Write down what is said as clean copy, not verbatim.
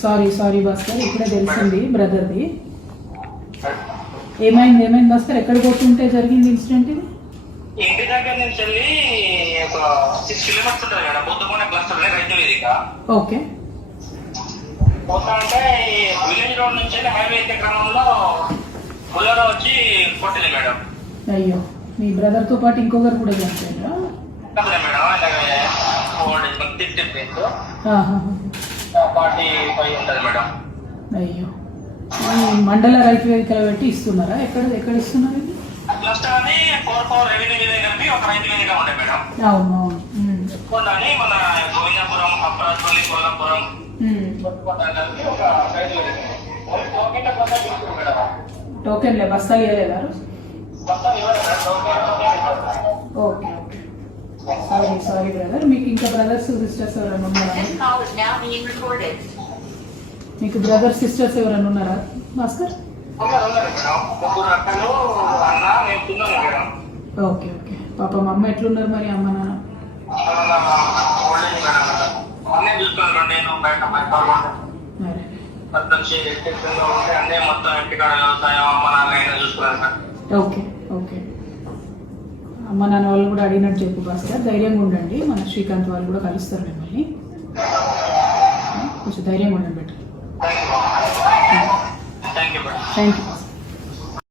Sorry Bhaskar, ఇప్పుడే తెలిసింది బ్రదర్ది. ఏమైంది భాస్కర్? ఎక్కడ పోతుంటే జరిగింది ఇన్సిడెంట్ ఇది? ఇంటి దగ్గర నుంచి వెళ్ళి ఒక 6 కిలోమీటర్స్ ఉంటుంది కదా, బొద్దుకొండ క్లస్టర్ రైతు వేదిక. ఓకే. పోతా అంటే విలేజ్ రోడ్ నుంచి వెళ్ళి హైవే ఎక్కే క్రమంలో బుల్లెరో వచ్చి కొట్టింది మేడం. అయ్యో, మీ బ్రదర్ తో పాటు ఇంకొకరు కూడా చనిపోయారా? మేడం తిట్టి 45 ఉంటుంది మేడం. అయ్యో, మండల రైతు వేదికలు పెట్టి ఇస్తున్నారా? ఎక్కడ ఇస్తున్నారు ఇది? క్లస్టర్ అని 4 రెవెన్యూ వేదిక కలిపి ఒక రైతు వేదిక ఉండే మేడం. అవును. అని మన గోవిందాపురం, అప్పరాజపల్లి, కొల్లాపురం కలిపి ఒక రైతు వేదిక. టోకెన్లే, బస్తాలు ఇవ్వలేదా? ఓకే. Sorry brother. మీకు ఇంకా బ్రదర్స్ సిస్టర్స్ ఎవరైనా ఉన్నారా? మీకు బ్రదర్స్ సిస్టర్స్ ఎవరైనా ఉన్నారా భాస్కర్? ఓకే. పాపం అమ్మ ఎట్లున్నారు మరి? అమ్మ నాన్న ఓకే. అమ్మ నాన్న వాళ్ళు కూడా అడిగినట్టు చెప్పు భాస్కర్. ధైర్యంగా ఉండండి. మన శ్రీకాంత్ వాళ్ళు కూడా కలుస్తారు మిమ్మల్ని. కొంచెం ధైర్యంగా ఉండండి బెటర్. Thank you.